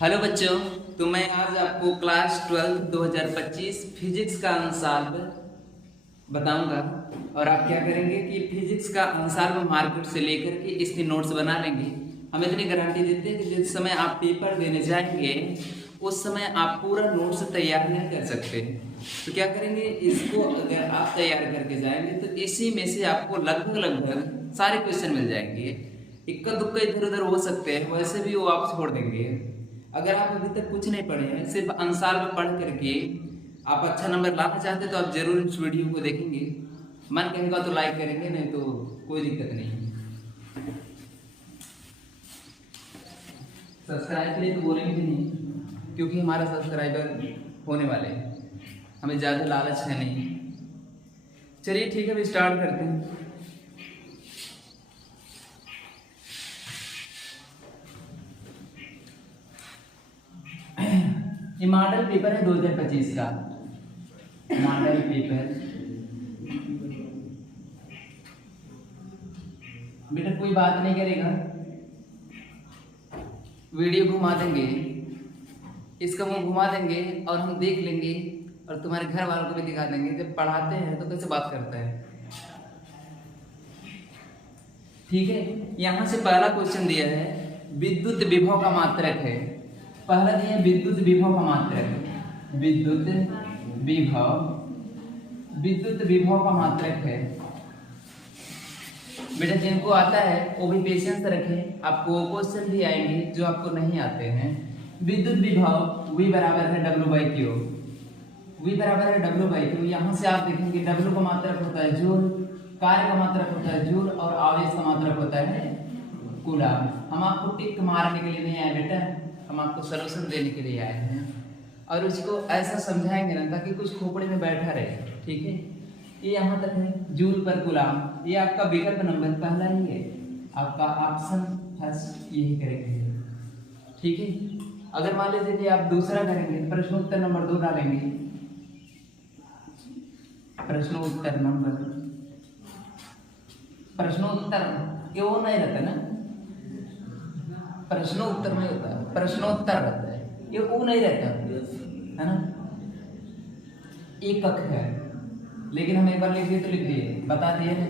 Hello बच्चों, तो मैं आज आपको क्लास 12 2025 फिजिक्स का आंसर बताऊंगा। और आप क्या करेंगे कि फिजिक्स का आंसर मार्केट से लेकर के इसके नोट्स बना लेंगे। हम इतनी गारंटी देते हैं कि जिस समय आप पेपर देने जाएंगे उस समय आप पूरा नोट्स तैयार नहीं कर सकते। तो क्या करेंगे, इसको अगर आप तैयार करके जाएंगे तो इसी में से आपको लगभग सारे क्वेश्चन मिल जाएंगे। इक्का दुक्का इधर उधर हो सकते हैं, वैसे भी वो आप छोड़ देंगे। अगर आप अभी तक कुछ नहीं पढ़े हैं, सिर्फ आंसर में पढ़ करके आप अच्छा नंबर लाना चाहते हैं तो आप जरूर इस वीडियो को देखेंगे। मन कहेगा तो लाइक करेंगे, नहीं तो कोई दिक्कत नहीं। सब्सक्राइब के लिए तो बोलेंगे भी नहीं, क्योंकि हमारा सब्सक्राइबर होने वाले हैं, हमें ज़्यादा लालच है नहीं। चलिए ठीक है, अभी स्टार्ट करते हैं। ये मॉडल पेपर है 2025 का मॉडल पेपर। बेटा कोई बात नहीं करेगा, वीडियो घुमा देंगे, इसका मुंह घुमा देंगे और हम देख लेंगे और तुम्हारे घर वालों को भी दिखा देंगे। जब पढ़ाते हैं तो कैसे बात करता है। ठीक है, यहां से पहला क्वेश्चन दिया है, विद्युत विभव का मात्रक है। पहला दिया है विद्युत विभव का मात्रक, विद्युत विभव का मात्रक है। बेटा जिनको आता है वो भी पेशेंस रखें, आपको क्वेश्चन भी आएंगे जो आपको नहीं आते हैं। विद्युत विभव V बराबर है W/Q, V बराबर है W/Q। यहाँ से आप देखेंगे W का मात्रक होता है जूल, कार्य का मात्रक होता है जूल और आवेश का मात्रक होता है कूलम। हम आपको टिक मारने के लिए नहीं आए बेटा, हम आपको सलूशन देने के लिए आए हैं और उसको ऐसा समझाएंगे ना ताकि कुछ खोपड़े में बैठा रहे। ठीक है, ये यहाँ तक है जूल पर कूलम। ये आपका विकल्प नंबर पहला ही है, आपका ऑप्शन फर्स्ट यही करेंगे। ठीक है, अगर मान लीजिए कि आप दूसरा करेंगे, प्रश्नोत्तर नंबर 2 डालेंगे, प्रश्नोत्तर ये वो नहीं रहता ना, प्रश्नोत्तर नहीं होता, प्रश्नोत्तर रहता है, ये वो नहीं रहता है ना। एकक है, लेकिन हम एक बार लिख दिए तो लिख दिए, बता दिए ना,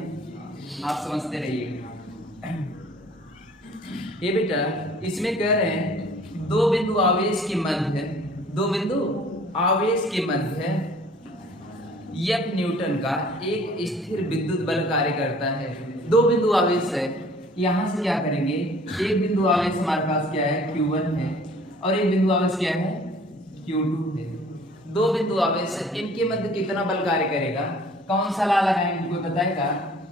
आप समझते रहिए। ये बेटा इसमें कह रहे हैं दो बिंदु आवेश के मध्य, दो बिंदु आवेश के मध्य F न्यूटन का एक स्थिर विद्युत बल कार्य करता है। दो बिंदु आवेश है, यहां से क्या करेंगे, एक बिंदु आवेश हमारे पास क्या है Q1 है और एक बिंदु आवेश क्या है Q2 है। दो बिंदु आवेश है, इनके मध्य कितना बल कार्य करेगा, कौन सा ला लगाएंगे कोई बताएगा।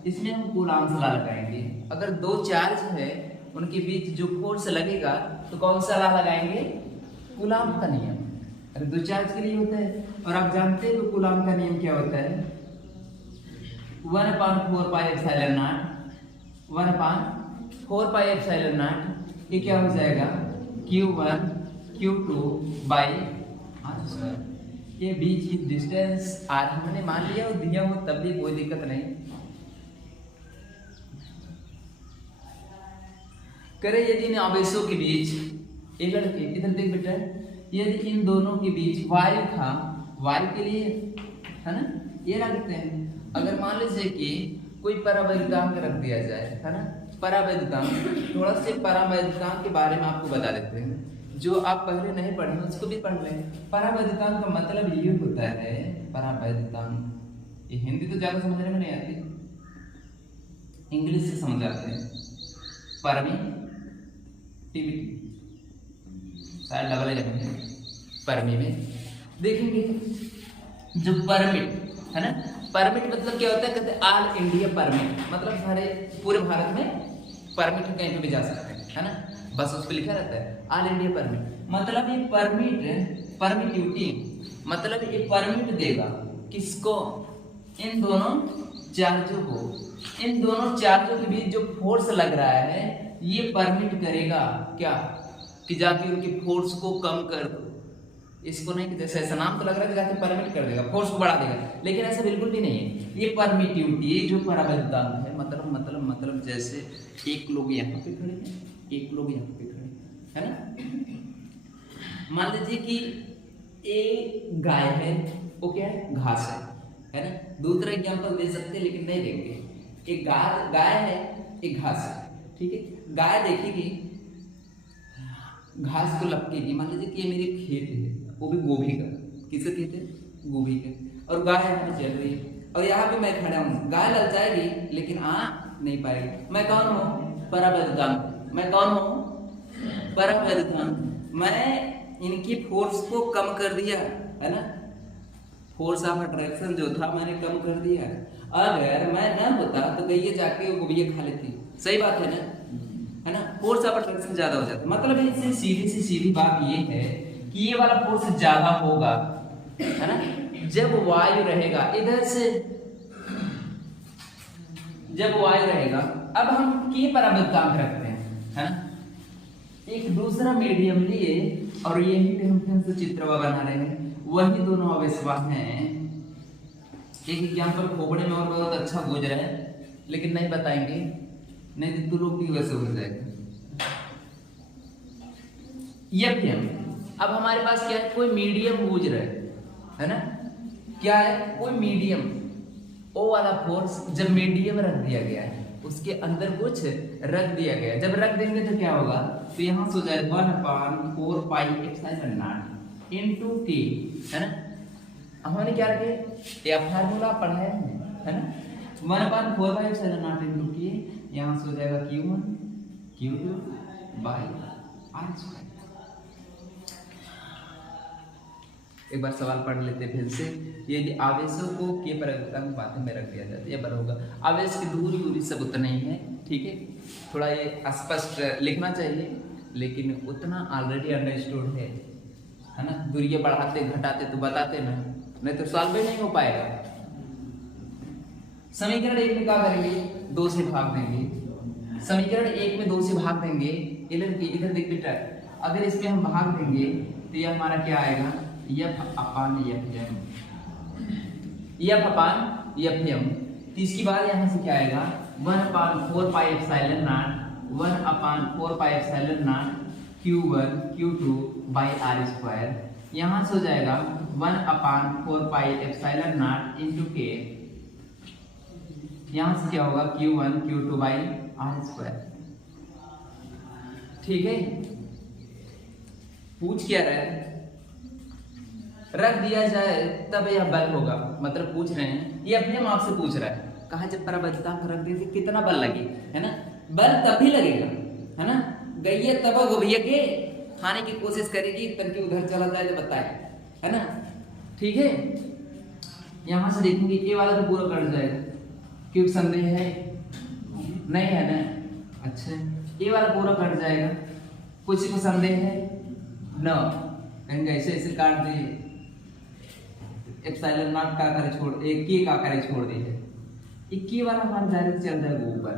इसमें हम कूलॉम सा ला लगाएंगे। अगर दो चार्ज है उनके बीच जो फोर्स लगेगा तो कौन सा ला लगाएंगे, कूलॉम का नियम। अरे दो चार्ज के लिए होता है और आप जानते हो कूलॉम का नियम क्या होता है, 1/4 pi epsilon not, 1/4 pi epsilon not. ये क्या हो जाएगा Q1 Q2 बाई r²। ये बीच की डिस्टेंस r हमने मान लिया और दिया हो तब भी कोई दिक्कत नहीं। करे यदि इन आवेशों के बीच, ये लड़के इधर देख बेटा, यदि इन दोनों के बीच वायु था, वायु के लिए है ना, ये रखते हैं। अगर मान लीजिए कि कोई परावैद्युतांक रख दिया जाए, है ना, परावैद्युतांक, थोड़ा से परावैद्युतांक के बारे में आपको बता देते हैं, जो आप पहले नहीं पढ़े उसको भी पढ़ लें। परावैद्युतांक का मतलब ये होता है, परावैद्युतांक, ये हिंदी तो ज्यादा समझने में नहीं आती, इंग्लिश से समझ आते हैं। परमिटिविटी, शायद डबल है, परमी में देखेंगे जो परमिट है ना, परमिट मतलब क्या होता है, कहते हैं ऑल इंडिया परमिट, मतलब सारे पूरे भारत में परमिट कहीं पे भी जा सकते हैं, है ना, बस उस पर लिखा रहता है ऑल इंडिया परमिट। मतलब ये परमिटिविटी मतलब ये परमिट देगा किसको, इन दोनों चार्जों को, इन दोनों चार्जों के बीच जो फोर्स लग रहा है ये परमिट करेगा क्या, कि जाके उनकी फोर्स को कम कर दो। इसको नहीं कि जैसे ऐसा नाम तो लग रहा है कि जाके परमिट कर देगा, फोर्स को बढ़ा देगा, लेकिन ऐसा बिल्कुल भी नहीं है। ये परमिटिविटी जो परावैद्युतांक है, मतलब जैसे एक लोग यहाँ पे खड़े हैं, एक लोग यहाँ पे खड़े हैं, है ना, मान लीजिए कि एक गाय है, वो क्या है, घास है ना। दूसरा एग्जाम्पल दे सकते हैं लेकिन नहीं देंगे। एक गाय है, एक घास है, ठीक है। गाय देखेगी, घास को लपकेगी। मान लीजिए कि ये मेरे खेत है, वो भी गोभी का। किसका खेत है? गोभी का। और गाय है चल रही है, और यहाँ पे मैं खड़ा हूँ। गाय ललचाएगी लेकिन आ नहीं पाएगी। मैं कौन हूँ? पराबैद्युतांक। मैं कौन हूँ? पराबैद्युतांक। मैं इनकी फोर्स को कम कर दिया, है ना। फोर्स ऑफ अट्रैक्शन जो था मैंने कम कर दिया। अगर मैं न होता तो गैया जाके वो गोभी खा लेती। सही बात है ना, है ना। फोर्स ऑफ अट्रैक्शन ज्यादा हो जाता है। मतलब इससे सीधी सी सीधी बात ये है कि ये वाला फोर्स ज्यादा होगा, है ना, जब वायु रहेगा इधर से, जब वायु रहेगा। अब हम के पराबैद्युतांक रखते हैं, है ना। एक दूसरा मीडियम लिए और यही पे हम फिर से चित्र बना रहे हैं। वही दोनों अवेशवा हैं। एक एग्जाम्पल खोपड़े में और बहुत अच्छा गुज रहा है लेकिन नहीं बताएंगे, नहीं तो लोग की वैसे हो जाएगा। अब हमारे पास क्या है? कोई मीडियम गुज रहा है ना। क्या है? कोई मीडियम, ओ वाला फोर्स जब मीडियम रख दिया गया है, उसके अंदर कुछ रख दिया गया है। जब रख देंगे तो क्या होगा? तो यहाँ से हो जाएगा 1/4 पाई एप्सिलॉन नॉट इनटू के, है ना। हमने क्या रखे? ये फार्मूला पढ़ा है ना। 1/4 पाई एप्सिलॉन नॉट इनटू के, यहाँ से हो जाएगा Q1 Q2 बाई r²। एक बार सवाल पढ़ लेते हैं फिर से। यदि आवेशों को के पराबैद्युतांक माध्यम में रख दिया जाता है, ये बड़ा होगा। आवेश की दूरी सब उतना ही है, ठीक है। थोड़ा ये स्पष्ट लिखना चाहिए लेकिन उतना ऑलरेडी अंडरस्टूड है ना। दूरियां बढ़ाते घटाते तो बताते ना, नहीं तो सॉल्व ही नहीं हो पाएगा। समीकरण 1 में क्या करेंगे? 2 से भाग देंगे। समीकरण 1 में 2 से भाग देंगे। इधर देख बेटा, अगर इसमें हम भाग देंगे तो ये हमारा क्या आएगा? F अपान Fm, F अपान Fm। तो इसकी बात यहाँ से क्या आएगा? 1/4 pi epsilon not 1/4 pi epsilon not Q1 Q2 by r²। यहाँ से हो जाएगा 1/4 पाई एप्सिलॉन नॉट इनटू के। यहाँ से क्या होगा? Q1 Q2 by r²। ठीक है। पूछ क्या रहा है? रख दिया जाए तब यह बल होगा। मतलब पूछ रहे हैं, ये अपने आप से पूछ रहा है। कहा जब पराबैद्युतांक रख दिए कितना बल लगे, है ना। बल तभी लगेगा, है ना। गैया तब गोभिया के खाने की कोशिश करेगी, तनकी उधर चला जाए तो बताए, है ना। ठीक है। यहां से देखेंगे ये वाला तो पूरा कट जाएगा, क्योंकि संदेह है नहीं, है ना। अच्छा, ये वाला पूरा कट जाएगा। कुछ को संदेह है न, कहेंगे ऐसे ऐसे काट दिए। एप्सिलॉन नॉट का आकार छोड़, एक के का आकार छोड़ दिए। एक के वाला हमारा डायरेक्ट चल जाएगा ऊपर,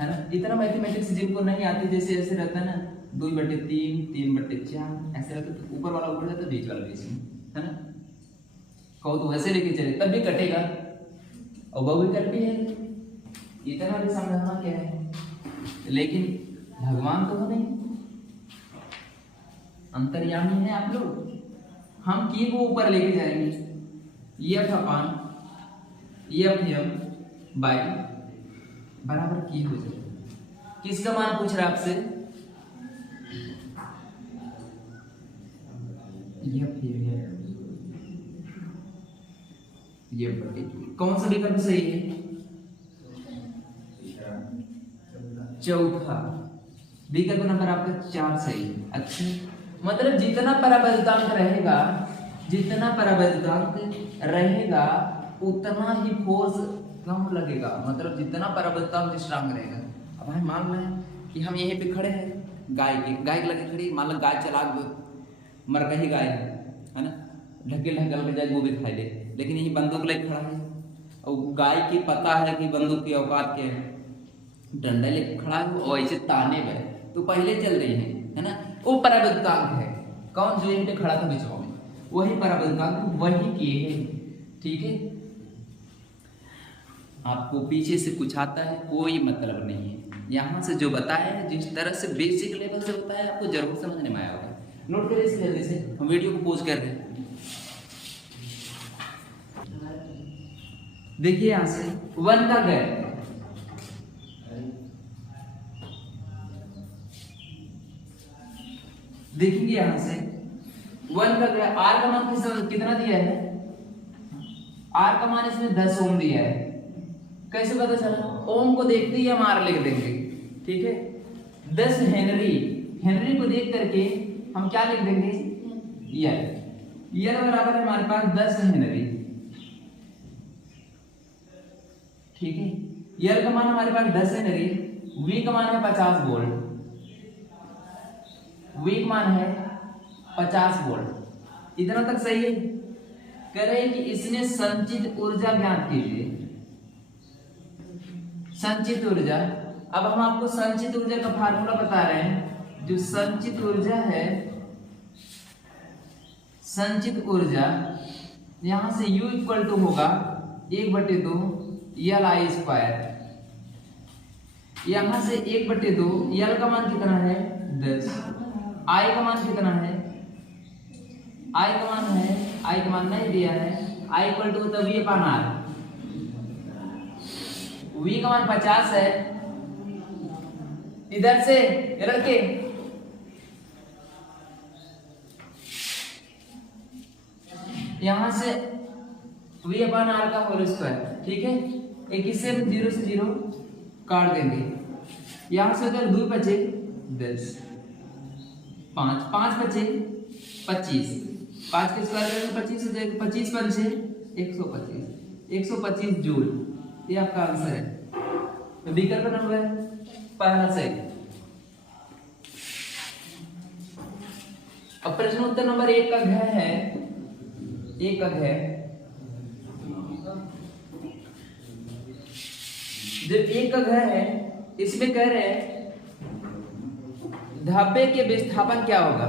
है ना। इतना मैथमेटिक्स जिनको नहीं आती, जैसे ऐसे रहता है ना 2/3 3/4 ऐसे रहता, तो ऊपर वाला ऊपर जाता, बीच वाला बीच में, है ना। कहो तो वैसे लेके चले तब भी कटेगा, और बहुविकल्प भी है। इतना भी समझाना क्या है। लेकिन भगवान तो नहीं, अंतर्यामी है आप लोग। हम की को ऊपर लेके जाएंगे। F अपान Fm बाई बराबर की हो जाएगा। किसका मान पूछ रहा है आपसे? कौन सा विकल्प सही है? चौथा विकल्प नंबर आपका 4 सही है। अच्छा, मतलब जितना पराबैद्युतांक रहेगा, जितना पराबैद्युतांक रहेगा उतना ही फोर्स कम लगेगा। मतलब जितना पराबैद्युतांक स्ट्रांग रहेगा। अब हम मान रहे हैं कि हम यहीं पे खड़े हैं, गाय लगे खड़ी, मान लो गाय चला मर गई गाय है ना, ढकेल ढकेल के जाए वो भी खाई दे, लेकिन यही बंदूक लेके खड़ा है और गाय की पता है कि बंदूक की औकात क्या है, डंडा लेके खड़ा है और ऐसे ताने में तो पहले चल रही है ना। वो पराबैद्युतांक है। कौन? जो यहीं पे खड़ा था बीच में, वही पराबैद्युतांक वही किए है। ठीक है। आपको पीछे से कुछ आता है कोई मतलब नहीं है, यहाँ से जो बताया है, जिस तरह से बेसिक लेवल से बताया आपको जरूर समझने में आया होगा। नोट करिए इसे जल्दी से, हम वीडियो को पोज कर रहे हैं। देखिए यहाँ से 1 का गैप, देखेंगे यहाँ से 1 का गैप, आर का मान कितना दिया है, आर का मान इसमें 10 ओम दिया है। कैसे पता चला, ओम को देखते ही हम आर लिख देंगे, ठीक है। 10 हेनरी, हेनरी को देख करके हम क्या लिख देंगे, यल बराबर है हमारे पास 10 हेनरी, ठीक है। यल का मान हमारे पास 10 हेनरी, वी का मान है 50 वोल्ट, वी का मान है 50 वोल्ट। इतना तक सही है। कह रहे हैं कि इसने संचित ऊर्जा ज्ञात कीजिए, संचित ऊर्जा। अब हम आपको संचित ऊर्जा का फार्मूला बता रहे हैं। जो संचित ऊर्जा है, संचित ऊर्जा यहां से U इक्वल टू होगा 1/2 Li²। यहां से 1/2, L का मान कितना है 10, I का मान कितना है, I का मान है, I का मान नहीं दिया है, I इक्वल टू तब V/R, V का मान 50 है। इधर से लड़के यहां से V/R का होल स्क्वायर, ठीक है। एक इससे 0 से 0 काट देंगे, यहां से अगर 2 बचे 10, 5 बचे 25, 5 के स्क्वायर करेंगे 25 हो जाएगा, 25 बचे 125 जूल। ये आपका आंसर है। तो विकल्प नंबर पहला सही। अब प्रश्न उत्तर नंबर 1 का घ है, 1 का घ, जो 1 का घ है इसमें कह रहे हैं धब्बे के विस्थापन क्या होगा।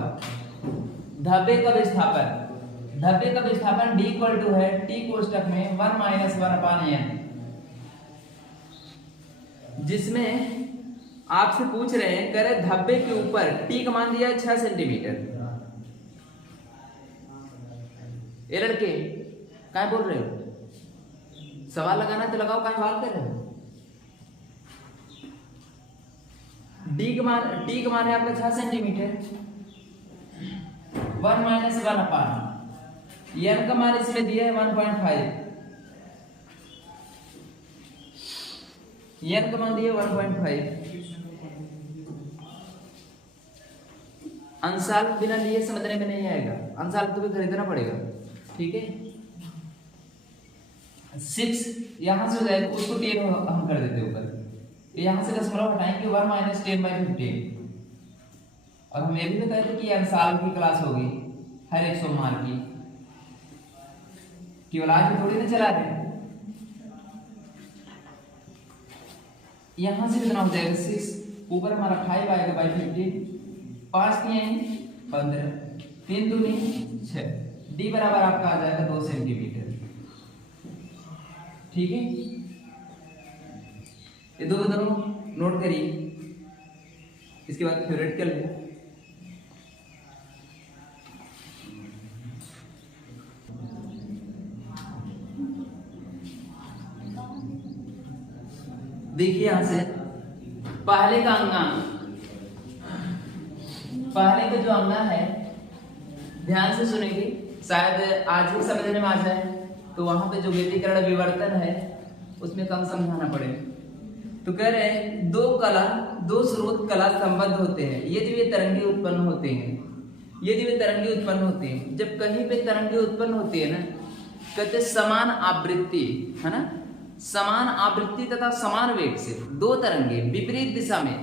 धब्बे का विस्थापन, धब्बे का विस्थापन D इक्वल टू है T कोष्टक में 1 - 1/n, जिसमें आपसे पूछ रहे हैं, कह रहे धब्बे के ऊपर T का मान दिया है 6 सेंटीमीटर। ये लड़के क्या बोल रहे हो, सवाल लगाना तो लगाओ, क्या सवाल कर रहे हो। T का मान है आपका 6 सेंटीमीटर, 1 - 1/n, N का मान इसमें दिया है 1.5, N का मान दिया 1.5। अंशाल बिना लिए समझने में नहीं आएगा, अंशाल तो भी खरीदना पड़ेगा, ठीक है। 6 यहां से हो जाएगा, उसको 10 हम कर देते ऊपर, यहां से दशमलव हटाएंगे 1 - 10/15। और हम ये भी तो कहते कि अंशाल की क्लास होगी हर 100 मार्क की, केवल आज थोड़ी ना चला रहे। यहां से कितना हो जाएगा 6, ऊपर हमारा 5 आएगा 15, 5 3 15, 3 दूनी 6, D बराबर आपका आ जाएगा 2 सेंटीमीटर, ठीक है। ये दोनों नोट करिए, इसके बाद थ्योरेटिकल है। देखिए यहां से पहले का अंगांक, पहले का जो अंगांक है ध्यान से सुनेंगे, शायद आज ही समझने में आ जाए, तो वहां पे जो व्यतिकरण विवर्तन है उसमें कम समझाना पड़े। तो कह रहे हैं दो स्रोत कला संबद्ध होते हैं यदि वे तरंगे उत्पन्न होते हैं, यदि वे तरंगे उत्पन्न होते हैं। जब कहीं पे तरंगे उत्पन्न होती है ना, कहते समान आवृत्ति, है ना, समान आवृत्ति तथा समान वेग से दो तरंगे विपरीत दिशा में,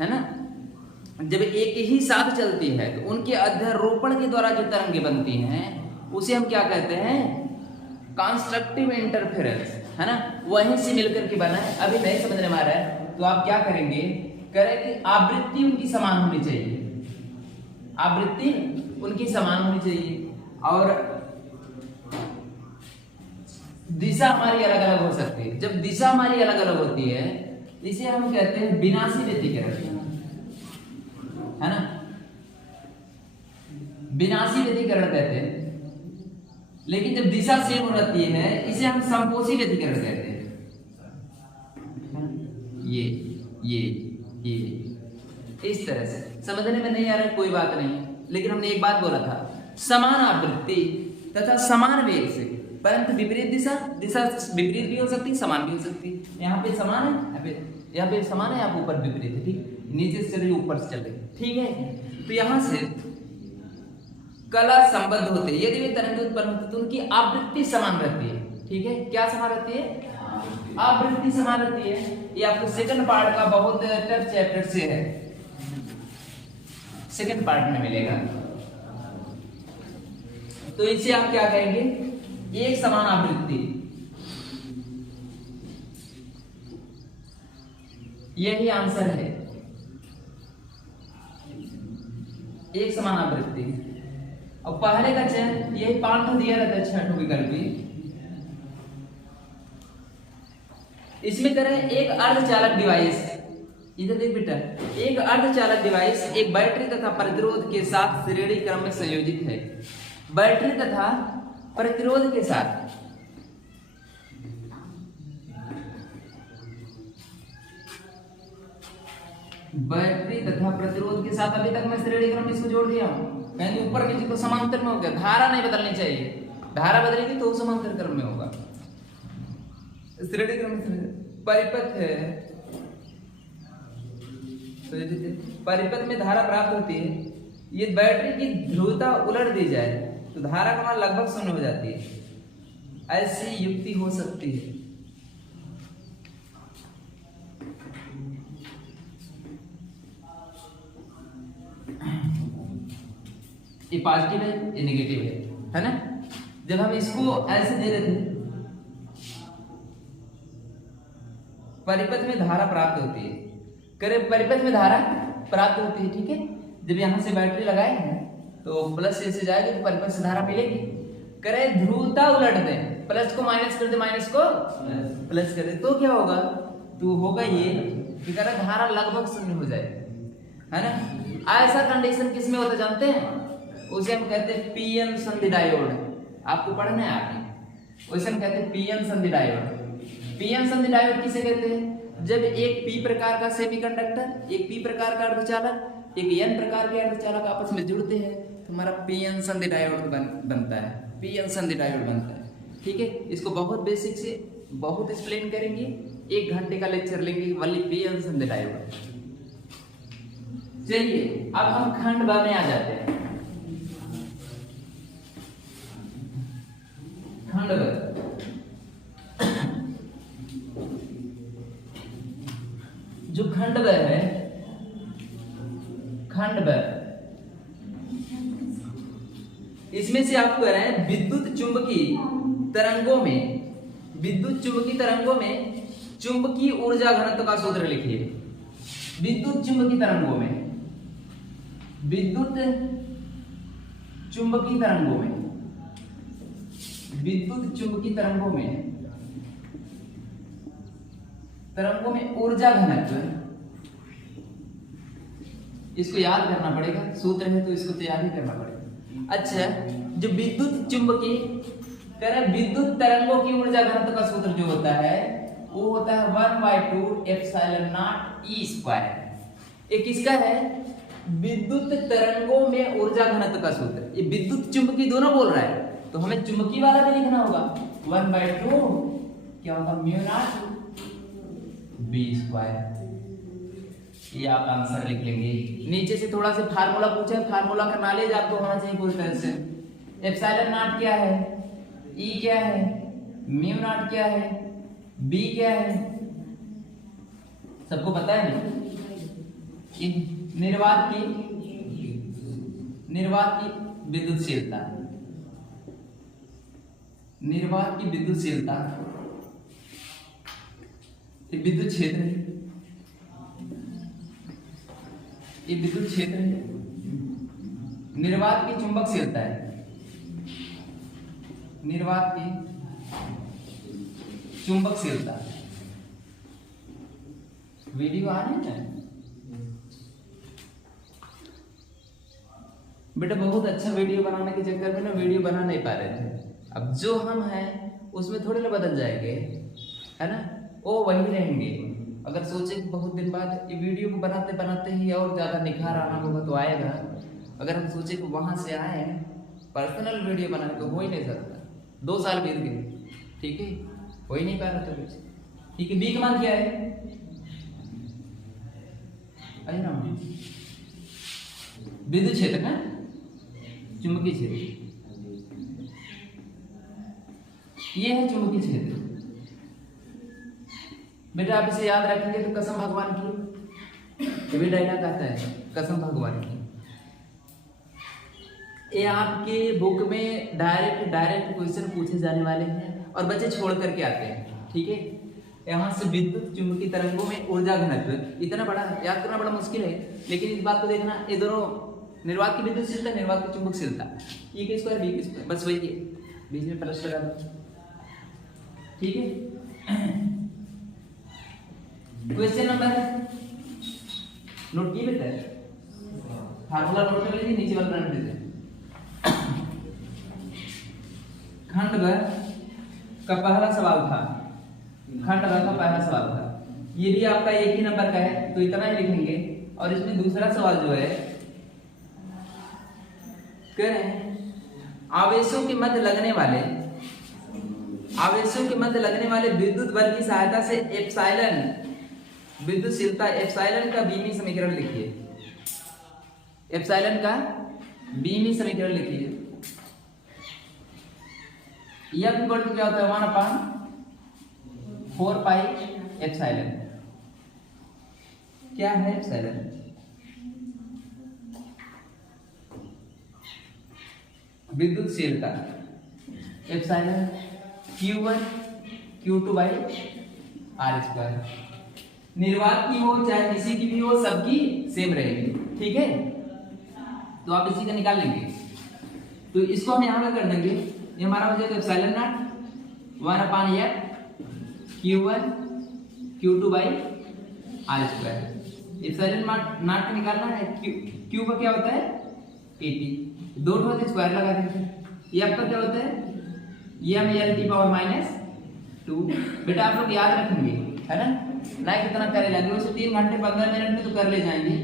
है ना, जब एक ही साथ चलती है तो उनके अध्यारोपण के द्वारा जो तरंगे बनती हैं उसे हम क्या कहते हैं, कंस्ट्रक्टिव इंटरफेरेंस, है ना, वहीं से मिलकर के बना है। अभी नहीं समझने में आ रहा है तो आप क्या करेंगे, करें कि आवृत्ति उनकी समान होनी चाहिए, आवृत्ति उनकी समान होनी चाहिए, और दिशा हमारी अलग अलग हो सकती है। जब दिशा हमारी अलग अलग होती है इसे हम कहते हैं विनाशी व्यतिकरण, है ना, विनाशी व्यतिकरण कहते हैं। लेकिन जब दिशा सेम हो जाती है इसे हम संपोषी व्यतिकरण कहते हैं। ये इस तरह से समझने में नहीं आ रहा है कोई बात नहीं, लेकिन हमने एक बात बोला था, समान आवृत्ति तथा समान वेग से, परंतु विपरीत दिशा विपरीत भी हो सकती है, समान भी हो सकती है। यहाँ पे समान है, यहाँ पे समान है, यहाँ पे ऊपर विपरीत है, ठीक, नीचे से चल रही ऊपर से चल रही, ठीक है। तो यहाँ से कला संबद्ध होते हैं, यदि वे तरंग उत्पन्न होती तो उनकी आवृत्ति समान रहती है, ठीक है। क्या समान रहती है? आवृत्ति समान रहती है। ये आपको सेकंड पार्ट का बहुत टफ चैप्टर से है, सेकंड पार्ट में मिलेगा। तो इसे आप क्या कहेंगे? एक समान आवृत्ति, यही आंसर है, एक समान आवृत्ति। और पहले का चयन यही 5 तो दिया रहता है, 6 विकल्प भी। इसमें करें एक अर्धचालक डिवाइस, इधर देख बेटा, एक अर्धचालक डिवाइस एक बैटरी तथा प्रतिरोध के साथ श्रेणी क्रम में संयोजित है। बैटरी तथा प्रतिरोध के साथ, बैटरी तथा प्रतिरोध के साथ, अभी तक मैं श्रेणी क्रम इसको जोड़ दिया हूं, कहीं ऊपर नीचे तो समांतर में हो गया। धारा नहीं बदलनी चाहिए, धारा बदलेगी तो समांतर क्रम में होगा। श्रेणी क्रम परिपथ है, तो परिपथ में धारा प्राप्त होती है। ये बैटरी की ध्रुवता उलट दी जाए तो धारा का मान लगभग 0 हो जाती है। ऐसी युक्ति हो सकती है। ये पॉजिटिव है, ये नेगेटिव है ना। जब हम इसको ऐसे दे रहे थे, परिपथ में धारा प्राप्त होती है, करे परिपथ में धारा प्राप्त होती है, ठीक है। जब यहां से बैटरी लगाए हैं तो प्लस से जाएगी तो परिपथ से धारा मिलेगी। करे ध्रुवता उलट दें, प्लस को माइनस कर दे, माइनस को प्लस कर दे, तो क्या होगा? तो होगा ये कि करे धारा लगभग 0 हो जाए, है ना। ऐसा कंडीशन किसमें होता जानते हैं? उसे हम कहते हैं पीएन संधि डायोड। आपको पढ़ना है आगे, उसे हम कहते हैं पीएन संधि डायोड। पीएन संधि डायोड किसे कहते हैं? जब एक पी प्रकार का सेमीकंडक्टर, एक पी प्रकार का अर्धचालक, एक एन प्रकार के अर्धचालक आपस में जुड़ते हैं तो हमारा पीएन संधि डायोड बनता है, पीएन संधि डायोड बनता है, ठीक है। इसको बहुत बेसिक से बहुत एक्सप्लेन करेंगे, 1 घंटे का लेक्चर लेंगे वाली पीएन संधि डायोड। चलिए अब हम खंड ब में आ जाते हैं। खंड ब, जो खंड ब है, खंड ब, इसमें से आप कह रहे हैं विद्युत चुंबकीय तरंगों में, विद्युत चुंबकीय तरंगों में चुंबकीय ऊर्जा घनत्व का सूत्र लिखिए। विद्युत चुंबकीय तरंगों में, विद्युत चुंबकीय तरंगों में, विद्युत चुंबकीय तरंगों में, तरंगों में ऊर्जा घनत्व, इसको याद करना पड़ेगा, सूत्र है तो इसको तैयार ही करना पड़ेगा। अच्छा, जो विद्युत चुंबकीय कह रहे विद्युत तरंगों की ऊर्जा घनत्व का सूत्र जो होता है वो होता है 1/2 एप्सिलॉन नॉट ई स्क्वायर। ये किसका है? विद्युत तरंगों में ऊर्जा घनत्व का सूत्र। ये विद्युत चुंबकीय दोनों बोल रहा है तो हमें चुंबकीय वाला भी लिखना होगा। 1/2 क्या होगा? Mu not be square. ये आप आंसर लिख लेंगे। नीचे से थोड़ा सा फार्मूला पूछा है, फार्मूला का नॉलेज आपको होना चाहिए पूरी तरह से। एप्सिलॉन नॉट क्या है, ई क्या है, म्यू नॉट क्या है, बी क्या है, सबको पता है ना। निर्वात की विद्युतशीलता, निर्वात की विद्युतशीलता, विद्युत क्षेत्र है, ये विद्युत क्षेत्र है। निर्वात की चुंबकशीलता है, निर्वात की चुंबकशीलता, वीडियो आ रही है बेटा, बहुत अच्छा वीडियो बनाने के चक्कर में ना वीडियो बना नहीं पा रहे थे। अब जो हम हैं उसमें थोड़े ना बदल जाएंगे, है ना, वो वही रहेंगे। अगर सोचे कि बहुत दिन बाद ये वीडियो को बनाते बनाते ही और ज़्यादा निखार आना होगा तो आएगा। अगर हम सोचे कि वहाँ से आए पर्सनल वीडियो बनाने को हो ही नहीं सकता। 2 साल बीत गए, ठीक है, हो ही नहीं पा रहा था कुछ। ठीक है, बी का मान क्या है? अरे ना, विद्युत क्षेत्र ना, चुंबकीय क्षेत्र, ये है चुंबकीय क्षेत्र। बेटा आप इसे याद रखेंगे तो कसम भगवान की, ये डायलॉग आता है, कसम भगवान की। ये आपके बुक में डायरेक्ट क्वेश्चन पूछे जाने वाले हैं और बच्चे छोड़ करके आते हैं, ठीक है। यहाँ से विद्युत चुंबकीय तरंगों में ऊर्जा घनत्व इतना बड़ा याद करना बड़ा मुश्किल है, लेकिन इस बात को देखना, ये दोनों निर्वात की विद्युतशीलता, निर्वात की चुंबकशीलता, ए के स्क्वायर बी के स्क्वायर, बस वही है, बीच में प्लस लगा दो, ठीक है। क्वेश्चन नंबर नोट किए बेटा, फार्मूला नोट कर लीजिए, नीचे वाला रन दीजिए। खंड ब का पहला सवाल था, खंड ब का पहला सवाल था, ये भी आपका एक ही नंबर का है तो इतना ही लिखेंगे। और इसमें दूसरा सवाल जो है कह रहे हैं आवेशों के मध्य लगने वाले, आवेशों के मध्य लगने वाले विद्युत बल की सहायता से एप्सिलॉन, विद्युतशीलता एप्सिलॉन का बीमी समीकरण लिखिए। एप्सिलॉन का बीमी समीकरण लिखिए। यह इक्वल टू क्या होता है? 1/4 पाई एप्सिलॉन। क्या है एप्सिलॉन? विद्युतशीलता epsilon Q1 Q2 by R square. निर्वात की हो चाहे किसी की भी हो, सबकी सेम रहेगी, ठीक है। तो आप इसी का निकाल लेंगे, तो इसको हम यहां पे कर देंगे। ये हमारा हो जाएगा epsilon not 1/f Q1 Q2 by R square. Epsilon not निकालना है, Q का क्या होता है? 80, 2 ठो स्क्वायर लगा देंगे। ये आपका क्या होता है? m/2। बेटा आप लोग याद रखेंगे, है ना, ना कितना करे जाएंगे, उसे 3 घंटे 15 मिनट में तो कर ले जाएंगे।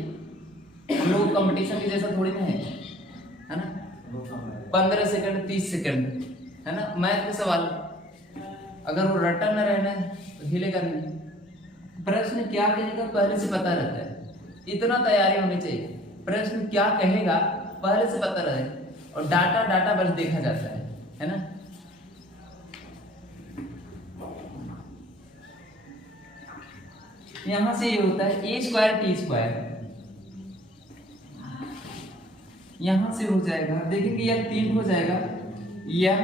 हम लोग कंपटीशन के जैसा थोड़ी ना है ना, 15 सेकंड 30 सेकंड, है ना। मैथ के सवाल अगर वो रटन न रहना तो हिलेगा नहीं। प्रश्न क्या कहेगा पहले से पता रहता है, इतना तैयारी होनी चाहिए। प्रश्न क्या कहेगा पहले से पता रहे, और डाटा बस देखा जाता है ना। यहां से ये होता है a स्क्वायर टी स्क्वायर, यहां से हो जाएगा, देखेंगे यह 3 हो जाएगा, l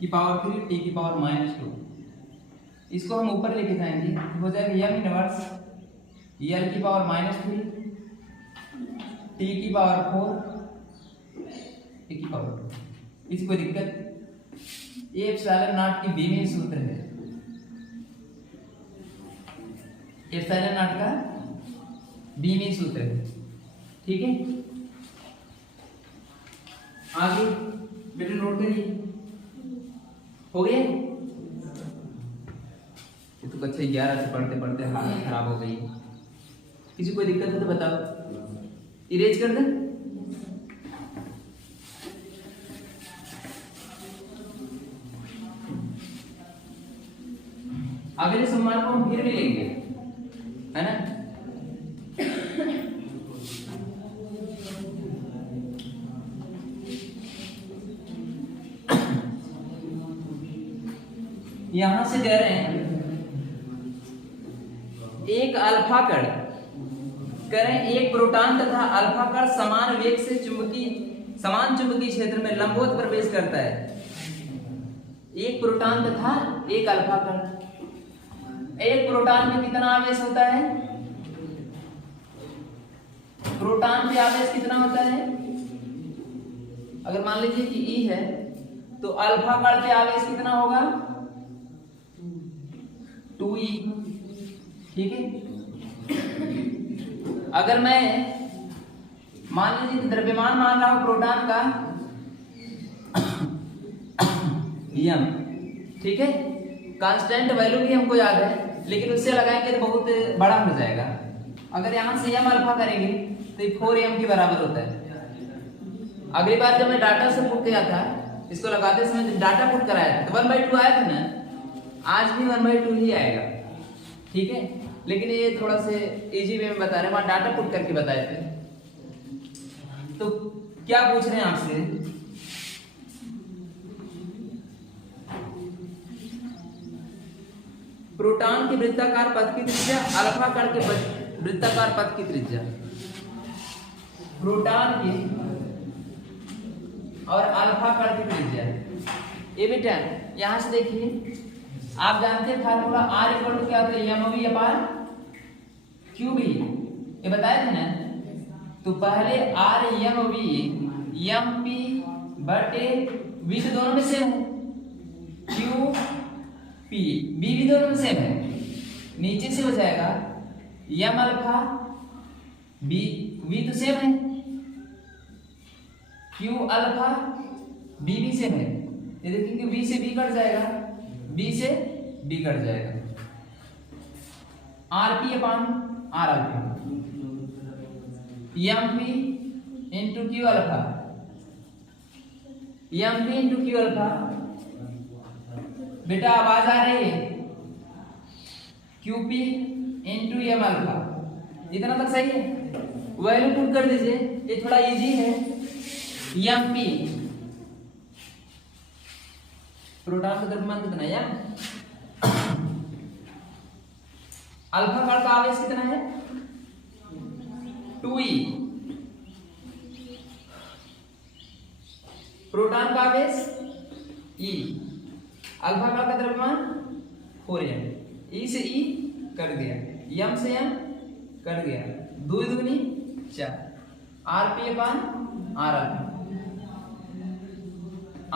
की पावर 3 t की पावर -2। इसको हम ऊपर लेके जाएंगे, हो जाएगा m इनवर्स l की पावर -3 t की पावर 4 a की पावर 2। इसको दिक्कत, ये एप्सिलॉन नॉट की बीमी सूत्र है, एप्सिलॉन नॉट का बीमी सूत्र है, ठीक है। आगे बेटे नोट करिए, हो गया। ये तो कक्षा 11 से पढ़ते पढ़ते हालत खराब हो गई। किसी कोई दिक्कत है तो बताओ, इरेज कर दें। अगले सोमवार को हम फिर मिलेंगे, है ना। यहां से कह रहे हैं एक अल्फा कण, कह रहे हैं एक प्रोटॉन तथा अल्फा कण समान वेग से समान चुंबकीय क्षेत्र में लंबवत प्रवेश करता है। एक प्रोटॉन तथा एक अल्फा कण, एक प्रोटॉन में कितना आवेश होता है? प्रोटॉन पे आवेश कितना होता है? अगर मान लीजिए कि E है तो अल्फा कण पे आवेश कितना होगा? 2E, ठीक है। अगर मैं मान लीजिए द्रव्यमान मान रहा हूं प्रोटॉन का यम, ठीक है, कांस्टेंट वैल्यू भी हमको याद है, लेकिन उससे लगाएंगे तो बहुत बड़ा हो जाएगा। अगर यहां से यम अल्फा करेंगे तो ये 4m के बराबर होता है। अगली बार जब मैं डाटा से पुट किया था, इसको लगाते समय जब डाटा पुट कराया था तो 1/2 आया था ना, आज भी 1/2 ही आएगा, ठीक है। लेकिन ये थोड़ा से इजी वे में बता रहे हैं, वहां डाटा पुट करके बताए थे। तो क्या पूछ रहे हैं आपसे, प्रोटॉन के वृत्ताकार पथ की त्रिज्या, अल्फा कण के वृत्ताकार पथ की त्रिज्या, प्रोटॉन की और अल्फा कण की त्रिज्या। ये बेटा यहां से देखिए, आप जानते हैं फार्मूला R इक्वल टू क्या होता है, mv अपान qv, ये बताए थे ना। तो पहले R mv mp बटे v तो दोनों में सेम है, q p b भी दोनों में सेम है, नीचे से हो जाएगा m अल्फा b v तो सेम है, q अल्फा b भी सेम है। ये देखेंगे v से b कट जाएगा, b से b कट जाएगा, rp अपान r alpha mp into q alpha, mp into q alpha. बेटा आवाज आ रही है, qp इंटू m अल्फा, इतना तक सही है। वैल्यू पुट कर दीजिए, ये थोड़ा इजी है। mp प्रोटॉन का द्रव्यमान कितना है, अल्फा कण का आवेश कितना है 2e, प्रोटॉन का आवेश e, अल्फा कण का द्रव्यमान 4m, e से e कट गया, m से m कट गया, 2 दूनी 4, rp अपान r alpha,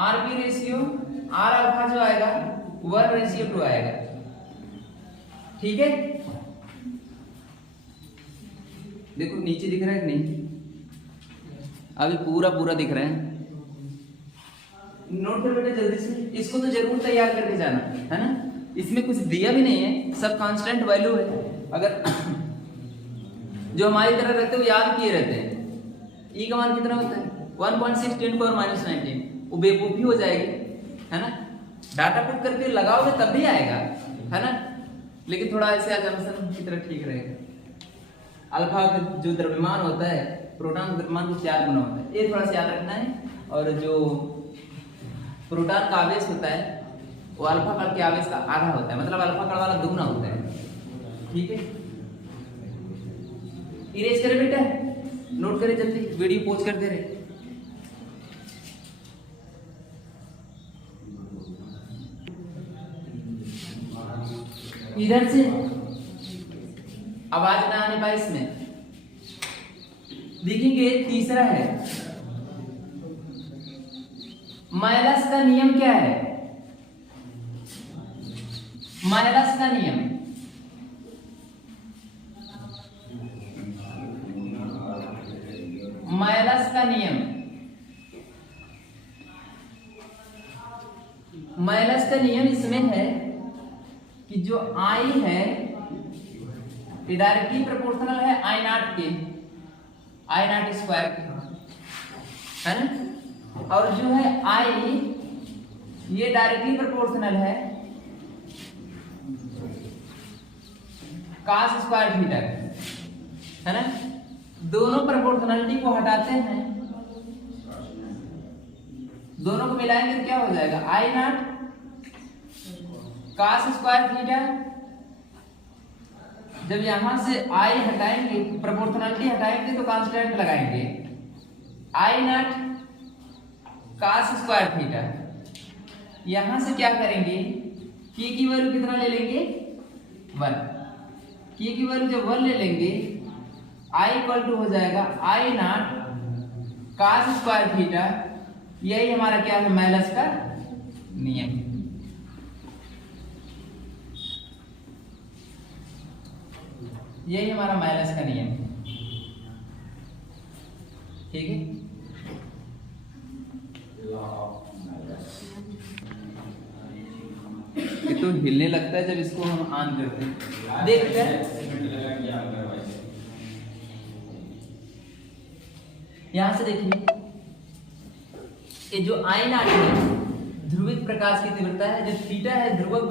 rp ratio r alpha जो आएगा 1:2 आएगा, ठीक है। देखो नीचे दिख रहा है कि नहीं, अभी पूरा पूरा दिख रहा है, नोट कर बेटा जल्दी से, इसको तो जरूर तैयार करके जाना है ना। इसमें कुछ दिया भी नहीं है, सब कांस्टेंट वैल्यू है। अगर जो हमारी तरह रहते हैं वो याद किए रहते हैं, ई का मान कितना होता है 1.6 × 10⁻⁹, वो बेवकूफी हो जाएगी, है ना। डाटा पुट करके लगाओगे तब भी आएगा, है ना, लेकिन थोड़ा ऐसे असम्पशन की तरह ठीक रहेगा। अल्फा जो द्रव्यमान होता है, प्रोटॉन का द्रव्यमान को 4 गुना होता है, ये थोड़ा सा याद रखना है। और जो प्रोटॉन का आवेश होता है वो अल्फा कण के आवेश का आधा होता है, मतलब अल्फा कण वाला दुगना होता है, ठीक है। इरेज करें बेटा, नोट करें जल्दी, वीडियो पॉज कर दे रहे। इधर से आवाज ना आने पाए इसमें, देखेंगे तीसरा है माइलस का नियम। क्या है माइलस का नियम? माइलस का नियम, माइलस का नियम इसमें है कि जो I है ये डायरेक्टली प्रोपोर्शनल है I0 के, I0 स्क्वायर के, है ना। और जो है I ये डायरेक्टली प्रोपोर्शनल है cos स्क्वायर थीटा, है ना। दोनों प्रोपोर्शनलिटी को हटाते हैं, दोनों को मिलाएंगे तो क्या हो जाएगा I0 cos स्क्वायर थीटा। जब यहां से I हटाएंगे, प्रोपोर्शनलिटी हटाएंगे तो कांस्टेंट लगाएंगे, I0 cos स्क्वायर थीटा। यहां से क्या करेंगे, k की वैल्यू कितना ले लेंगे 1, k की वैल्यू जब 1 ले लेंगे I इक्वल टू हो जाएगा I0 cos स्क्वायर थीटा। यही हमारा क्या है माइलस का नियम। यही हमारा माइनस का नियम है, ठीक है। ये तो हिलने लगता है जब इसको हम ऑन करते हैं। देखते हैं यहां से, देखिए ये जो आई नॉट है ध्रुवित प्रकाश की तीव्रता है, जो थीटा है ध्रुवक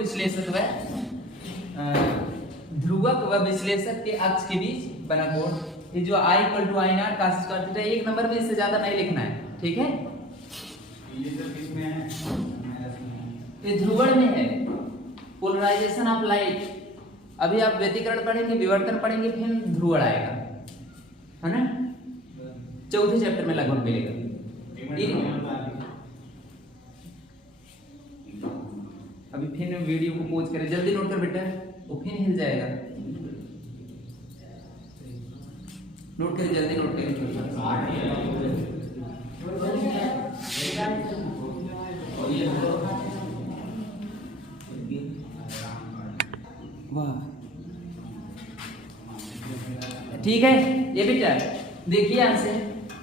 ध्रुवक व विश्लेषक के अक्ष के बीच बना कोण। ये जो I = I not cos square theta, एक नंबर में इससे ज्यादा नहीं लिखना है, ठीक है। ये सब किसमें है? ये ध्रुवण में है, पोलराइजेशन ऑफ लाइट। अभी आप व्यतिकरण पढ़ेंगे, विवर्तन पढ़ेंगे, फिर ध्रुवण आएगा, है ना, चौथे चैप्टर में लगभग मिलेगा। अभी फिर वीडियो को पोज करें, जल्दी नोट कर बेटा, वो फिर हिल जाएगा। नोट करें, जल्दी नोट करें। वाह, ठीक है। ये बेटा देखिए यहां से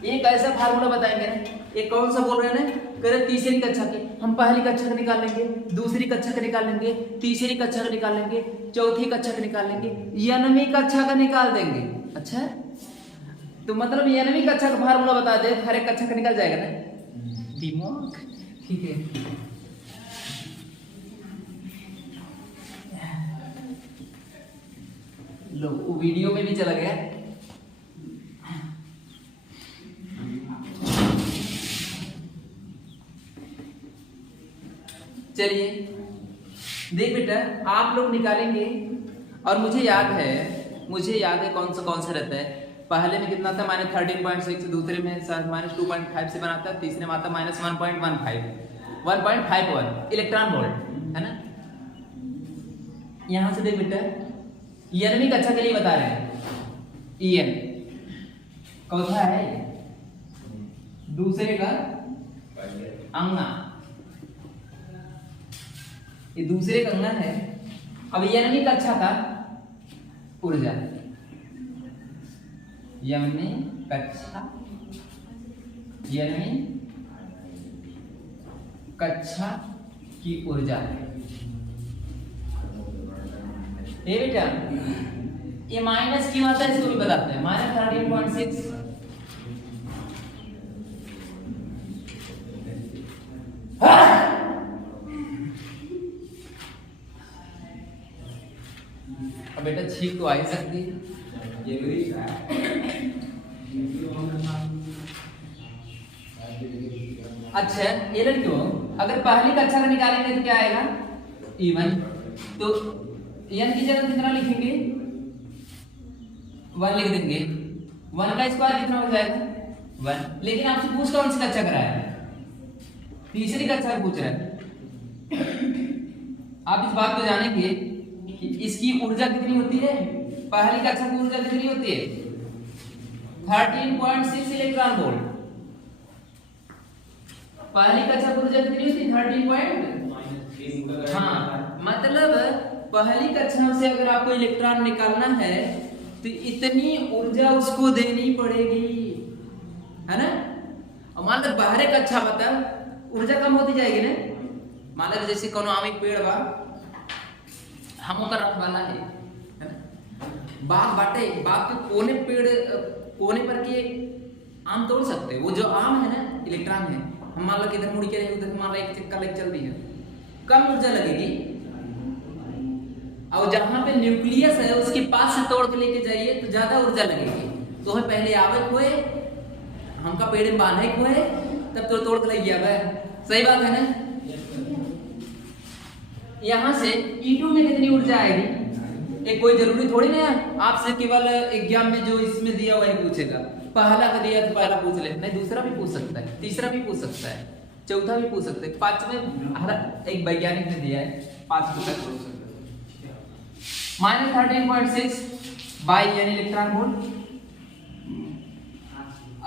एक ऐसा फार्मूला बताएंगे ना, एक कौन सा बोल रहे हैं ना, करे तीसरी कक्षा के, हम पहली कक्षा का निकाल लेंगे, दूसरी कक्षा का निकाल लेंगे, तीसरी कक्षा का निकाल लेंगे, चौथी कक्षा का निकाल लेंगे, 9वीं कक्षा का निकाल देंगे। अच्छा, तो मतलब 9वीं कक्षा का फार्मूला बता दे, हर एक कक्षा का निकल जाएगा ना, दिमाग, ठीक है। लो वो वीडियो में भी चला गया। चलिए देख बेटा, आप लोग निकालेंगे, और मुझे याद है कौन सा रहता है। पहले में कितना था, -13.6, दूसरे में -2.5 से बनाता है, तीसरे में आता -1.51 इलेक्ट्रॉन वोल्ट, है ना। यहां से देख बेटा, 9वीं कक्षा के लिए बता रहे हैं, EN कौन सा है, दूसरे का अंगना, ये दूसरे का अंगना है। अब 9वीं कक्षा का ऊर्जा, 9वीं कक्षा की ऊर्जा। ये बेटा ये माइनस क्यों आता है इसको भी बताते हैं। -13.6 अब बेटा छींक तो आ ही सकती है। अच्छा ये लड़कियों, अगर पहली कक्षा का निकालेंगे तो क्या आएगा, E1, तो n की जगह कितना लिखेंगे, 1 लिख देंगे। 1 का स्क्वायर कितना हो जाएगा, 1। लेकिन आपसे पूछ कौन सी कक्षा कराया है, तीसरी कक्षा का पूछ रहा है। आप इस बात को जानेंगे कि इसकी ऊर्जा कितनी होती है, पहली कक्षा की ऊर्जा कितनी होती है, 13.6 इलेक्ट्रॉन वोल्ट। पहली कक्षा की ऊर्जा कितनी होती है, 13. हाँ, मतलब पहली कक्षा से अगर आपको इलेक्ट्रॉन निकालना है तो इतनी ऊर्जा उसको देनी पड़ेगी, है ना। और मान लो बाहर कक्षा बता ऊर्जा कम होती जाएगी ना। मान लो जैसे कोनो आम एक पेड़ बा, हम ओकर रखवाला है ना, बाग बाटे, बाग के कोने पर के आम तोड़ सकते हैं। वो जो आम है ना, इलेक्ट्रॉन है, हम मान लो किधर मुड़ के रहे, उधर मान लो एक चक्का लेके चल दी है, कम ऊर्जा लगेगी। और जहां पे न्यूक्लियस है उसके पास से तोड़ के लेके जाइए तो ज्यादा ऊर्जा लगेगी। तो हमें पहले आवे हुए, हमका पेड़ में बांधे हुए, तब तो तोड़ के लग गया। सही बात है ना। यहां से E2 में कितनी ऊर्जा आएगी, एक कोई जरूरी थोड़ी ना आपसे केवल एग्जाम में जो इसमें दिया हुआ है पूछेगा। पहला का दिया तो पहला पूछ ले, नहीं दूसरा भी पूछ सकता है, तीसरा भी पूछ सकता है, चौथा भी पूछ सकते हैं, पांचवें हर एक वैज्ञानिक ने दिया है 5 तक पूछ सकते हैं। -13.6 by n electron volt.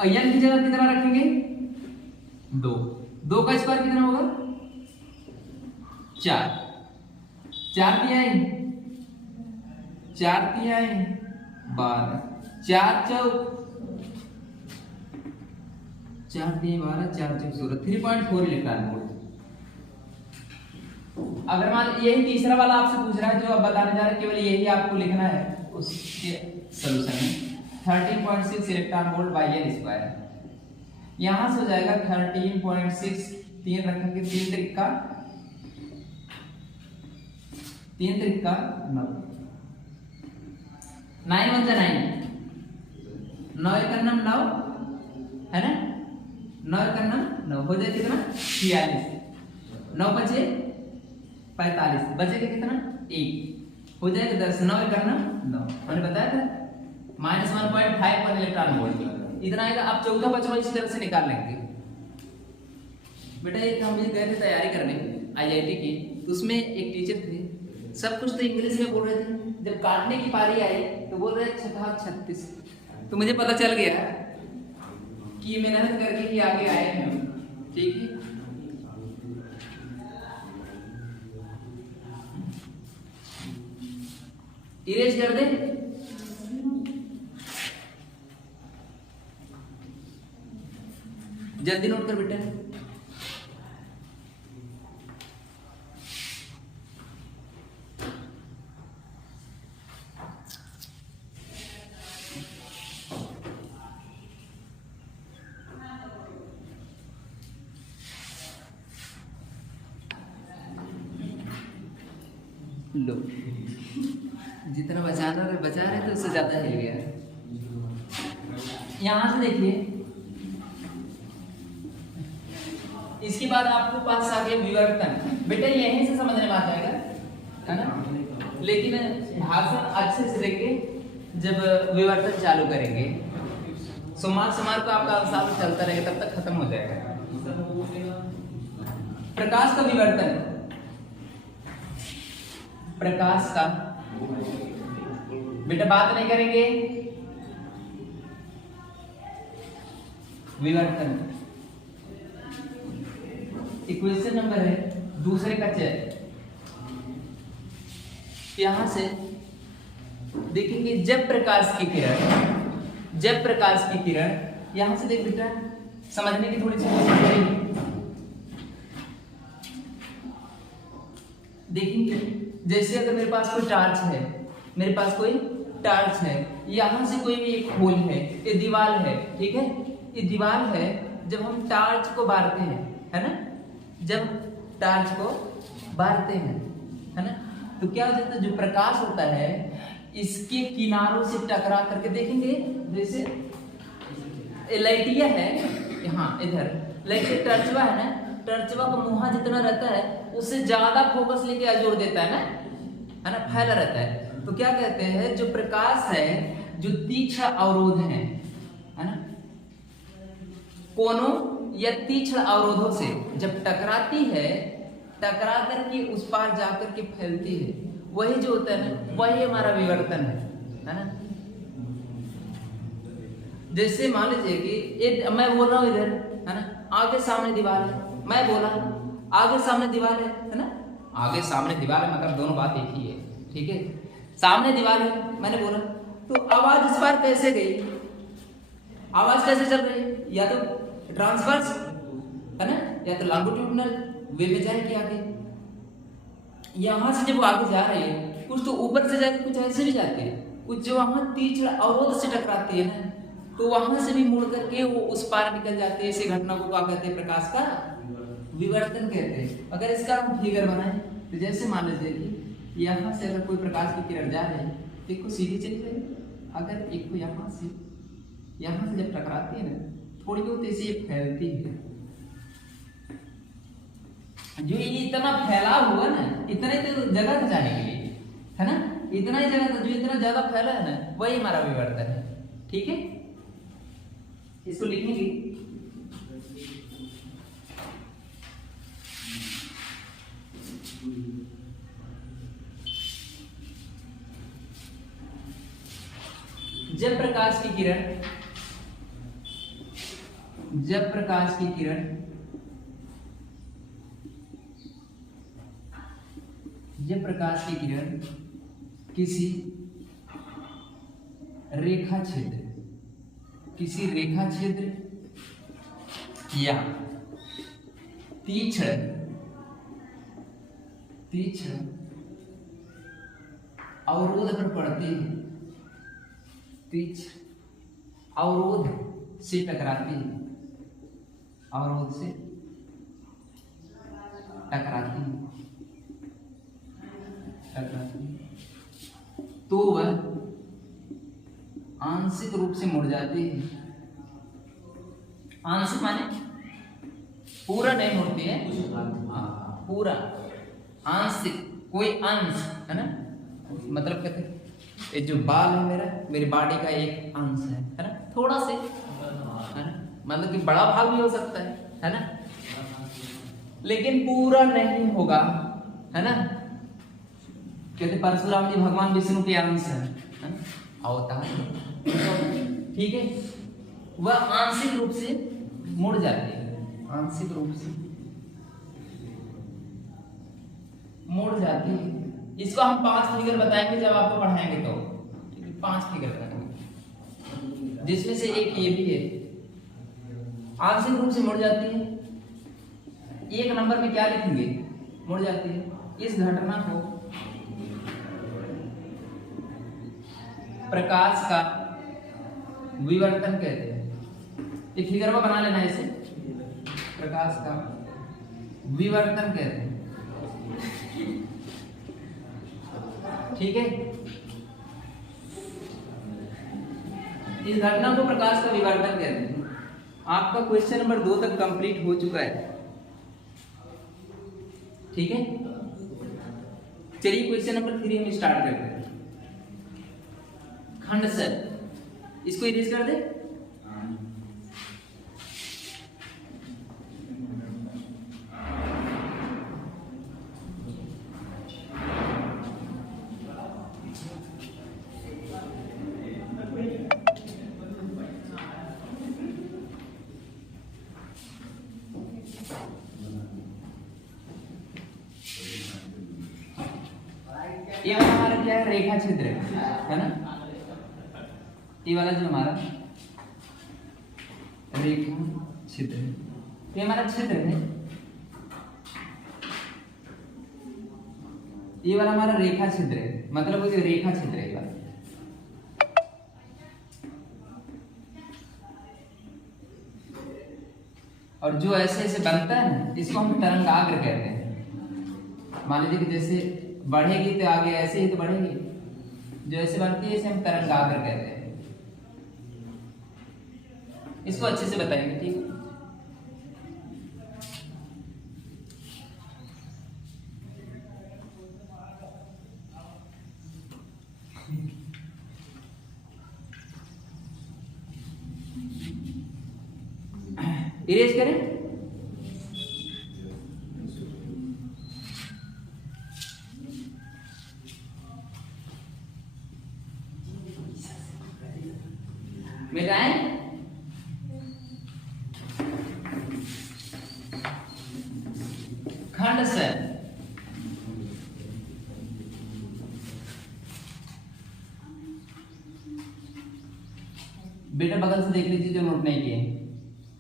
n की जगह कितना रखेंगे, 2 का स्क्वायर कितना होगा, 4 4 दिया है, 4 दिया है, 12, 4 चौक 4 3 12, 4 चौक 16, 3.4 इलेक्ट्रॉन वोल्ट। अगर मान यही तीसरा वाला आपसे पूछ रहा है जो अब बताने जा रहे हैं, केवल यही आपको लिखना है उसके सॉल्यूशन में 13.6 electron volt by N square. यहां से हो जाएगा 13.6, 3 रखेंगे, 3 त्रिका 9, 9 1 9, 9 1 9 है ना, 9 1 9 हो जाए कितना 46, 9 बचे 45, बचेगा कितना 1, हो जाएगा 10, 9 1 9, मैंने बताया था -1.51 इलेक्ट्रॉन वोल्ट इतना आएगा। अब चौथा बचवा इसी तरह से निकाल लेंगे बेटा। एक हम गए थे तैयारी करने IIT की, तो उसमें एक टीचर थे, सब कुछ तो इंग्लिश में बोल रहे थे, जब काटने की पारी आई तो बोल रहे 36, तो मुझे पता चल गया कि मेहनत करके ही आगे आए हैं, ठीक है। इरेज कर दे, जल्दी नोट कर बेटा। लो, जितना बचा रहे तो उससे ज्यादा हिल गया। यहां से देखिए, इसके बाद आपको पास आ गया विवर्तन। बेटा यहीं से समझने में आ जाएगा, है ना, लेकिन भाषण अच्छे से देंगे जब विवर्तन चालू करेंगे। सोमवार को आपका साल चलता रहेगा, तब तक खत्म हो जाएगा। प्रकाश का विवर्तन, प्रकाश का बेटा बात नहीं करेंगे, विवर्तन इक्वेशन नंबर है दूसरे का चेक। यहां से देखेंगे जब प्रकाश की किरण, यहां से देख बेटा, समझने की थोड़ी सी कोशिश करेंगे। देखेंगे जैसे अगर मेरे पास कोई टार्च है, यहां से कोई भी एक होल है, ये दीवार है, ठीक है, ये दीवार है। जब हम टार्च को बारते हैं, है ना, जब टार्च को बारते हैं, है ना, तो क्या हो जाता है, जो प्रकाश होता है इसके किनारों से टकरा करके, देखेंगे जैसे लाइटिया है यहाँ, इधर लाइटिया टर्चवा है ना, टर्चवा का मुहा जितना रहता है उससे ज्यादा फोकस लेके अजोर देता है ना, फैला रहता है। तो क्या कहते हैं, जो प्रकाश है, जो तीक्ष्ण अवरोध है ना, कोनों या तीक्ष्ण अवरोधों से जब टकराती है, टकरा करके उस पार जाकर के फैलती है, वही जो होता है ना, वही हमारा विवर्तन है ना। जैसे मान लीजिए कि मैं बोल रहा हूं इधर, है ना, आगे सामने दीवार है, मैं बोला आगे सामने दीवार है ना, आगे सामने दीवार है, मतलब दोनों बात एक ही है, ठीक है। सामने दीवार है, मैंने बोला, तो आवाज इस बार कैसे गई, आवाज कैसे चल रही है, या तो ट्रांसवर्स, है ना, या तो लॉन्गिट्यूडिनल वे में जाएगी आगे। यहां से जब वो आगे जा रही है, कुछ तो ऊपर से जाके कुछ ऐसे भी जाती है, कुछ जो वहां तीक्ष्ण अवरोध से टकराती है ना, तो वहां से भी मुड़ करके वो उस पार निकल जाती है। इसी घटना को क्या कहते हैं, प्रकाश का विवर्तन कहते हैं। अगर इसका हम फिगर बनाएं तो जैसे मान लीजिए कि यहाँ से अगर कोई प्रकाश की किरण जा रही है, एक को सीधी चली जाएगी, अगर एक को यहाँ से जब टकराती है ना, थोड़ी बहुत ऐसे ये फैलती है। जो ये इतना फैलाव हुआ ना, इतना ही तो जगह था जाने के लिए, है ना, इतना ही जगह था, जो इतना ज्यादा फैला है ना, वही हमारा विवर्तन है, ठीक है। इसको लिखेंगे, जब प्रकाश की किरण किसी रेखा क्षेत्र, किसी रेखा क्षेत्र या तीक्ष्ण अवरोध पर पड़ती है, तीक्ष्ण अवरोध से टकराती है, अवरोध से टकराती है, तो वह आंशिक रूप से मुड़ जाती है। आंशिक माने पूरा नहीं मुड़ती है, पूरा आंशिक, कोई अंश है ना, मतलब कहते हैं ये जो बाल है मेरा, मेरी बॉडी का एक अंश है ना, थोड़ा से है ना, मतलब कि बड़ा भाग भी हो सकता है ना, लेकिन पूरा नहीं होगा, है ना। कहते परशुराम जी भगवान विष्णु के अंश है ना, अवतार, ठीक है। वह आंशिक रूप से मुड़ जाती है, आंशिक रूप से मुड़ जाती है। इसको हम 5 फिगर बताएंगे जब आपको पढ़ाएंगे तो, 5 फिगर बताएंगे, जिसमें से एक ये भी है, आंशिक रूप से मुड़ जाती है। 1 नंबर में क्या लिखेंगे, मुड़ जाती है। इस घटना को प्रकाश का विवर्तन कहते हैं। ये फिगर में बना लेना इसे, प्रकाश का विवर्तन कहते हैं, ठीक है। इस घटना को प्रकाश का विवर्तन कहते हैं। आपका क्वेश्चन नंबर 2 तक कंप्लीट हो चुका है, ठीक है। चलिए क्वेश्चन नंबर 3 हम स्टार्ट करते हैं। खंड सर, इसको इरेज कर दे। ये वाला हमारा क्या है, रेखा क्षेत्र है ना। ये वाला जो हमारा रेखा क्षेत्र है, ये हमारा क्षेत्र है। ये वाला हमारा रेखा क्षेत्र है, मतलब ये रेखा क्षेत्र है ये वाला। और जो ऐसे ऐसे बनता है ना, इसको हम तरंगाग्र कहते हैं। मान लीजिए कि जैसे बढ़ेगी तो आगे ऐसे ही तो बढ़ेगी, जो ऐसे बनती है इसे हम तरंगाग्र कहते हैं। इसको अच्छे से बताएंगे, ठीक है। इरेज करें। मिटाएं। खंड से बेटा बगल से देख लीजिए जो नोट नहीं किए।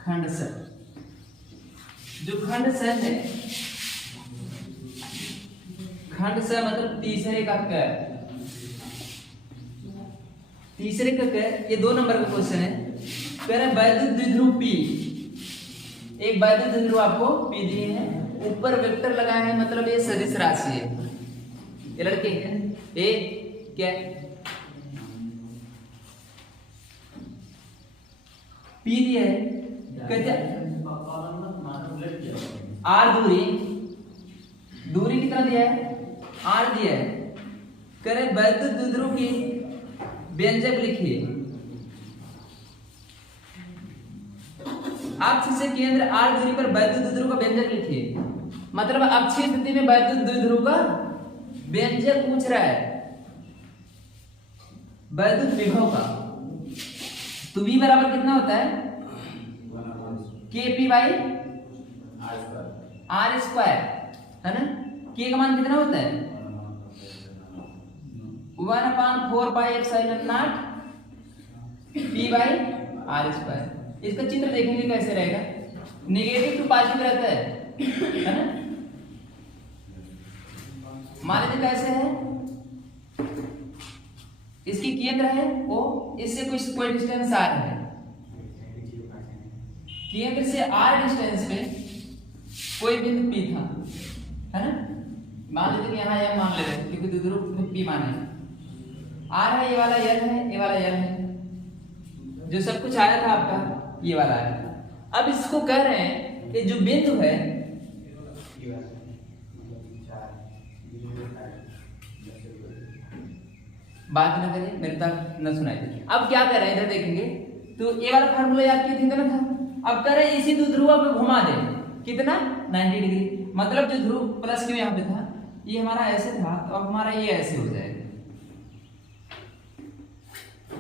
खंड से, जो खंड से है, खंड से मतलब तीसरे का क, तीसरे का क। ये 2 नंबर का क्वेश्चन है। कह रहे वैद्युत द्विध्रुव P, एक वैद्युत द्विध्रुव आपको P दिए हैं, ऊपर वेक्टर लगाया है, मतलब ये सदिश राशि है। ये लड़के हैं, ए क्या P दिया है, कहते R दूरी, दूरी कितना दिया है, R दिया है। कह रहे वैद्युत द्विध्रुव की व्यंजक लिखिए। अक्ष से केंद्र R दूरी पर वैद्युत द्विध्रुव का व्यंजक लिखिए। मतलब अक्षीय स्थिति में वैद्युत द्विध्रुव का व्यंजक पूछ रहा है, वैद्युत विभव का। तो V बराबर कितना होता है, KP बाई R स्क्वायर, है ना। K का मान कितना होता है, 1/4 पाई एप्सिलॉन नॉट p/r²। इसका चित्र देखेंगे कैसे रहेगा, नेगेटिव टू पॉजिटिव रहता है ना। मान लीजिए कैसे है, इसकी केंद्र है O, इससे कोई डिस्टेंस r है, केंद्र से r डिस्टेंस पे कोई बिंदु P था, है ना। मान लीजिए यहाँ m मान ले रहे हैं क्योंकि द्विध्रुव में P माने, r है, ये वाला L है, ये वाला L है, जो सब कुछ आया था आपका ये वाला आया था। अब इसको कह रहे हैं कि जो बिंदु है, बात न करिए, मेरे तक न सुनाई दे। अब क्या कर रहे हैं, इधर देखेंगे तो ये वाला फार्मूला याद किए थे, इतना था। अब कर रहे हैं इसी ध्रुव पे घुमा दे, कितना 90 डिग्री, मतलब जो ध्रुव प्लस क्यों यहाँ पे था, ये हमारा ऐसे था, तो अब हमारा ये ऐसे हो जाएगा,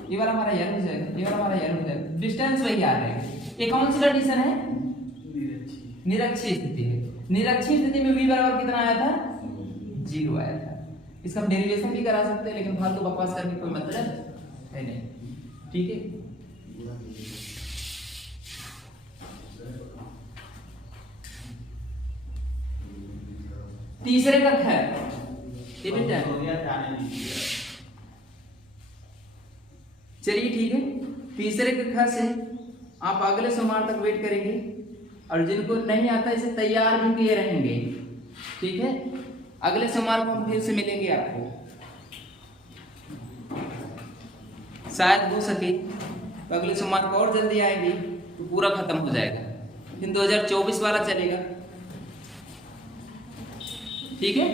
ये वाला हमारा यल हो जाएगा, ये वाला हमारा यल हो जाएगा, डिस्टेंस वही आ रहा है। ये कौन सी कंडीशन है, निरक्षीय स्थिति है। निरक्षीय स्थिति में v बराबर कितना आया था, 0 आया था। इसका हम डेरिवेशन भी करा सकते हैं, लेकिन फालतू बकवास करने कोई मतलब है नहीं, ठीक है। तीसरे का खैर ये बेटा, चलिए ठीक है। तीसरे कक्षा से आप अगले सोमवार तक वेट करेंगे, और जिनको नहीं आता इसे तैयार भी किए रहेंगे, ठीक है। अगले सोमवार को हम फिर से मिलेंगे आपको, शायद हो सके तो अगले सोमवार को और जल्दी आएंगे तो पूरा खत्म हो जाएगा, फिर 2024 वाला चलेगा, ठीक है।